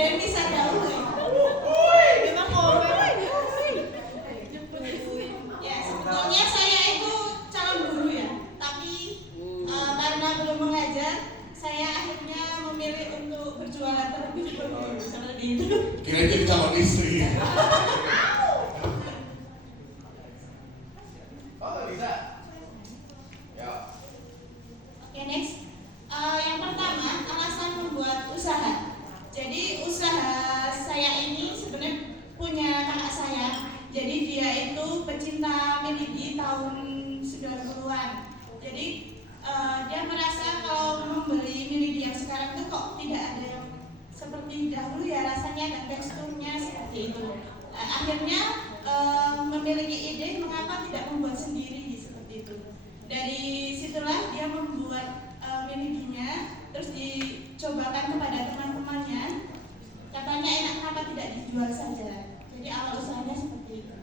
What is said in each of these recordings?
Denny Sadauli. Ya, sebetulnya saya itu calon guru ya, tapi karena belum mengajar, saya akhirnya memilih untuk berjualan terlebih dahulu seperti itu. Kira jadi calon istri. Oke, next. Yang pertama, alasan membuat usaha. Jadi usaha saya ini sebenarnya punya kakak saya. Jadi dia itu pecinta miliki tahun 90-an. Jadi dia merasa kalau membeli miliki yang sekarang itu kok tidak ada yang seperti dahulu ya, rasanya dan teksturnya seperti itu. Akhirnya memiliki ide mengapa tidak membuat sendiri seperti itu. Dari situlah dia membuat milikinya, terus dicobakan kepada teman-temannya. Katanya enak, kenapa tidak dijual saja. Jadi awal usahanya seperti itu.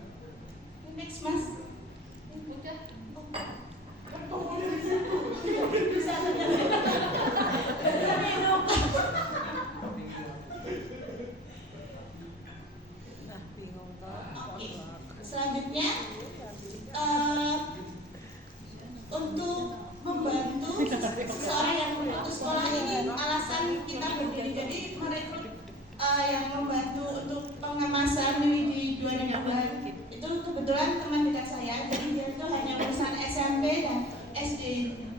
Next mas. Udah. Bisa saja. Oke. Selanjutnya untuk membantu seseorang yang putus sekolah ini alasan kita berdiri. Jadi merekrut yang membantu untuk pengemasan di 2 bulan itu kebetulan teman dekat saya. Jadi dia itu hanya lulusan SMP dan SD,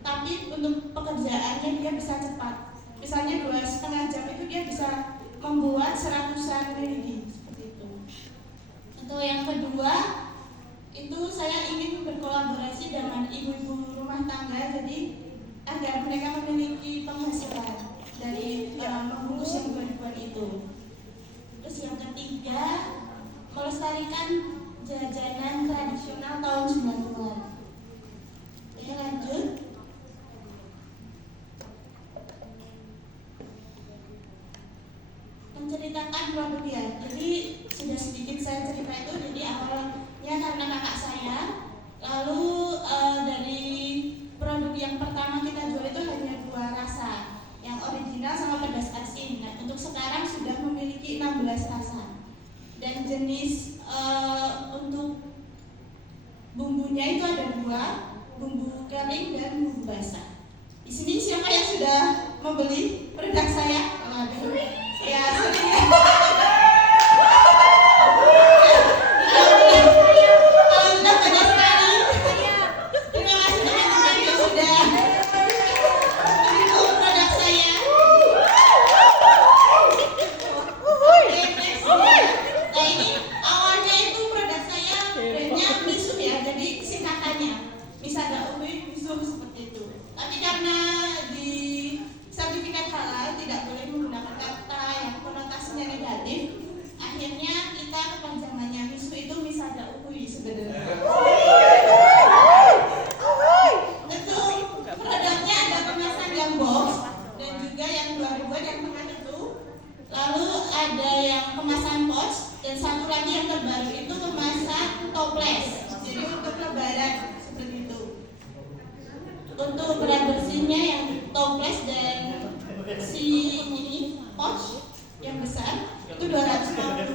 tapi untuk pekerjaannya dia bisa cepat. Misalnya 2,5 jam itu dia bisa membuat 100-an miliki seperti itu. Untuk yang kedua itu saya ingin berkolaborasi dengan ibu-ibu rumah tangga, jadi agar mereka memiliki penghasilan dari membungkus yang ribuan itu. Terus yang ketiga, melestarikan jajanan tradisional tahun 90-an. Oke, lanjut. Menceritakan produknya. Jadi sudah sedikit saya cerita itu. Jadi awalnya karena kakak saya, lalu dari produk yang pertama kita jual itu hanya 2 rasa, yang original sama pedas asin. Nah, untuk sekarang sudah memiliki 16 rasa. Dan jenis untuk bumbunya itu ada 2, bumbu kering dan bumbu basah. Di sini siapa yang sudah membeli produk saya? Waduh, ya sering. Untuk berat bersihnya yang toples dan si ini pouch yang besar itu 250 gram.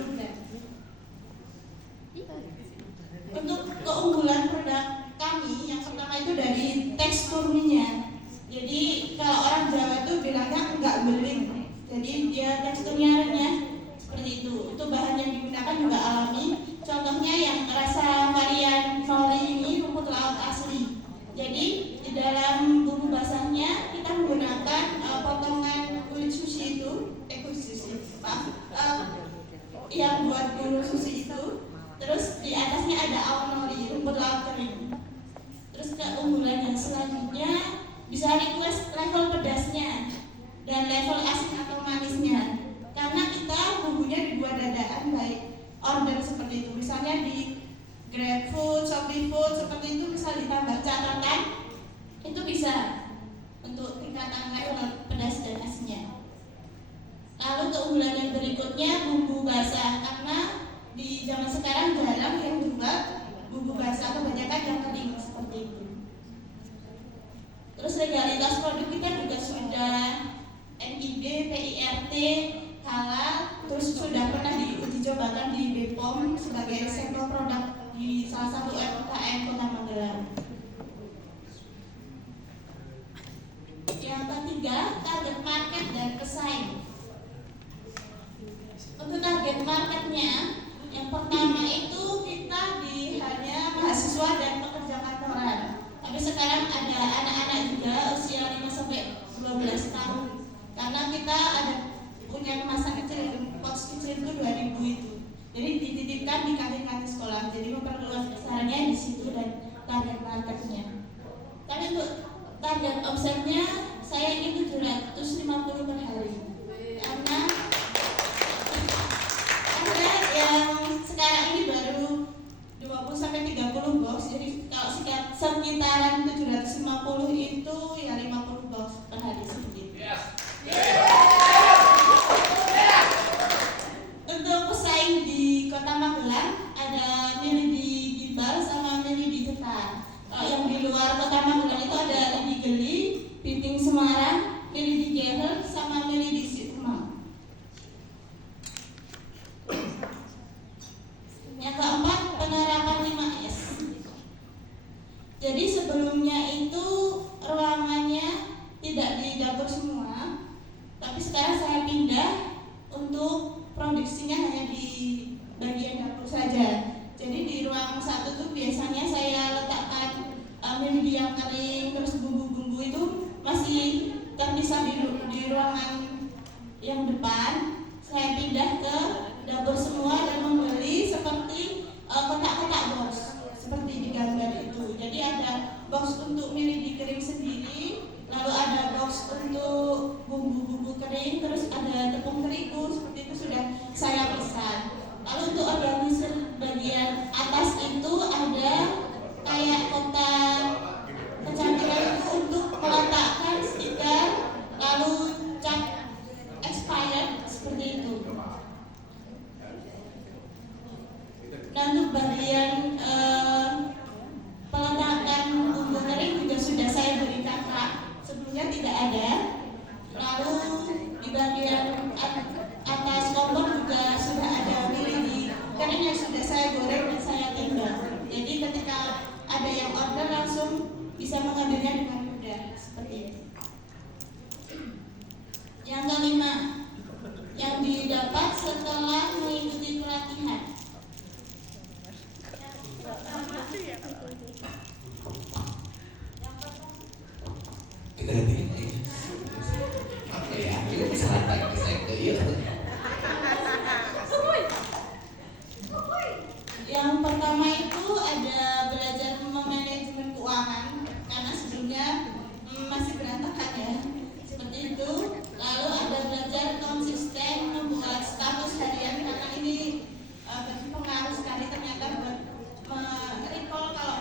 Untuk keunggulan produk kami yang pertama itu dari teksturnya. Jadi kalau orang Jawa itu bilangnya enggak beling. Jadi dia teksturnya renyah seperti itu. Itu bahan yang digunakan juga alami. Contohnya yang rasa varian nori ini rumput laut asli. Jadi di dalam bumbu basahnya kita menggunakan potongan kulit sushi itu, yang buat bumbu sushi itu. Terus di atasnya ada awan nori, rumput laut kering. Terus keunggulan yang selanjutnya bisa request level pedasnya dan level asin atau manisnya. Karena kita bumbunya dibuat dadaan baik order seperti itu. Misalnya di GrabFood, ShopeeFood seperti itu, misal ditambah catatan itu bisa untuk tingkatan level pedas dan asinnya. Lalu keunggulan yang berikutnya bumbu basah, karena di zaman sekarang jarang yang jual bumbu basah, kebanyakan yang kering seperti itu. Terus legalitas produk kita juga sudah NIB, PIRT, halal, terus sudah pernah diuji cobakan di BPOM sebagai sampel produk di salah satu UMKM Kota Magelang. Yang ketiga, target market dan pesaing. Untuk target marketnya, yang pertama itu kita hanya mahasiswa dan pekerja kantoran. Tapi sekarang ada anak-anak juga usia 5-12 tahun. Karena kita ada punya kemasan kecil, box kecil itu 2000 itu. Jadi dititipkan di kantin-kantin sekolah. Jadi memperluas besarnya di situ dan target marketnya. Tapi untuk target omsetnya saya ingin 750 per hari. Karena yang sekarang ini baru 20-30 box. Jadi kalau sekitaran 750 itu ya 50 box per hari sedikit. Untuk pesaing di Kota Magelang ada Mili di Gibal sama Mili di Jetar. Kalau yang di luar Kota Magelang itu ada Lidi Geli, Piting Semarang, Mili di Gerel sama Mili di Situmang. Yang keempat, penerapan 5S. Jadi sebelumnya itu ruangannya tidak di dapur semua, tapi sekarang saya pindah untuk produksinya hanya di bagian dapur saja. Jadi di ruang satu tuh biasanya saya letakkan mie yang kering, terus bumbu-bumbu itu masih terpisah di ruangan yang depan. Saya pindah ke dapur semua dan membeli seperti kotak-kotak box seperti di gambar itu. Jadi ada box untuk mie dikering sendiri, lalu ada box untuk bumbu-bumbu kering, terus ada tepung terigu, seperti itu sudah saya pesan. Lalu untuk organisir bagian atas itu ada kayak kotak kecantikan itu untuk meletakkan stiker, lalu cap expired seperti itu. Nah untuk bagian peletakan bumbu kering juga sudah saya berikan rak, sebelumnya tidak ada. Lalu di bagian atas kompor juga sudah ada mili kering yang sudah saya goreng dan saya timbang. Jadi ketika ada yang order langsung bisa mengambilnya dengan mudah seperti itu. Yang kelima, yang didapat setelah mengikuti pelatihan. Kita lihat ini. Oke ya, ini bisa lantai ke saya. Iya. Yang pertama itu ada belajar manajemen keuangan, karena sebelumnya masih berantakan ya, seperti itu. Lalu ada belajar konsisten membuat status harian, karena ini berpengaruh sekali ternyata buat recall kalau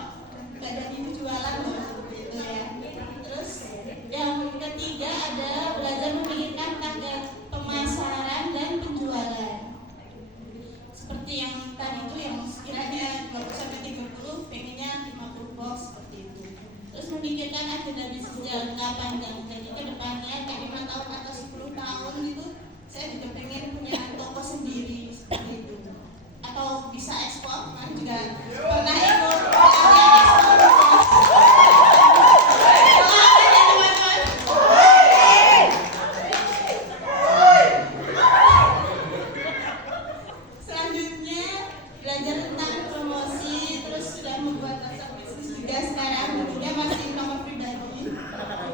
nggak ada ibu jualan loh, seperti itu ya. Terus yang ketiga ada belajar memikirkan target pemasaran dan penjualan. Seperti yang tadi itu yang sekiranya 20-30 pengennya 50 box seperti itu. Terus memikirkan agenda bisnis jangka panjang. Jadi ke depannya kayak 5 tahun atau 10 tahun itu saya juga pengen punya toko sendiri seperti itu. Atau bisa ekspor, kan juga pernah ikut selanjutnya belajar tentang promosi, terus sudah membuat resep bisnis juga sekarang, dulunya masih nomor pribadi.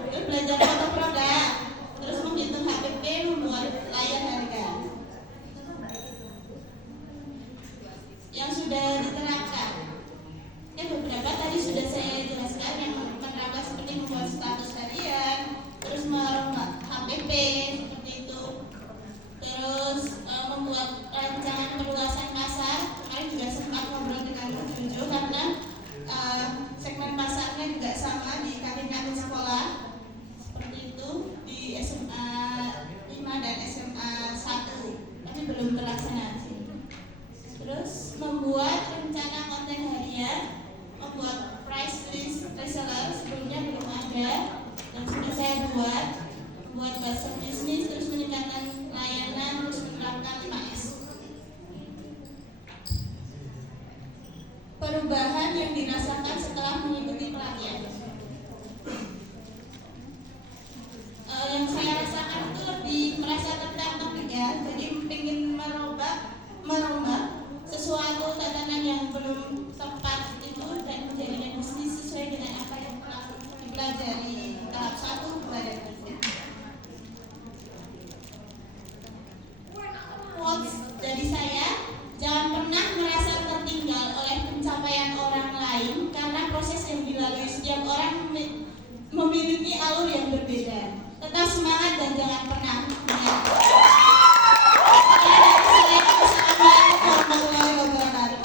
Terus belajar foto produk, terus menghitung HPP, membuat layar harga. Yang sudah diterapkan, beberapa tadi sudah saya jelaskan, yang menerapkan seperti membuat status harian, terus merombak HPP seperti itu, terus membuat rancangan perluasan pasar. Kemarin juga sempat ngobrol dengan Bu Jojo karena segmen pasarnya juga sama di kantin-kantin sekolah seperti itu, di SMA 5 dan SMA 1, tapi belum terlaksana sih. Terus membuat rencana konten harian, membuat price list reseller, sebelumnya belum ada dan sudah saya buat buzzer bisnis, terus meningkatkan layanan, terus menerapkan 5S. yang dirasakan setelah mengikuti pelatihan. Yang saya rasakan itu lebih merasa tertantang ya, jadi ingin merubah sesuatu tatanan yang belum tepat itu dan menjadikan bisnis sesuai dengan apa yang telah dipelajari tahap 1 pada quotes dari saya, jangan pernah merasa tertinggal oleh pencapaian orang lain karena proses yang dilalui setiap orang memiliki alur yang berbeda. Tetap semangat dan jangan pernah menyerah. Assalamualaikum warahmatullahi wabarakatuh.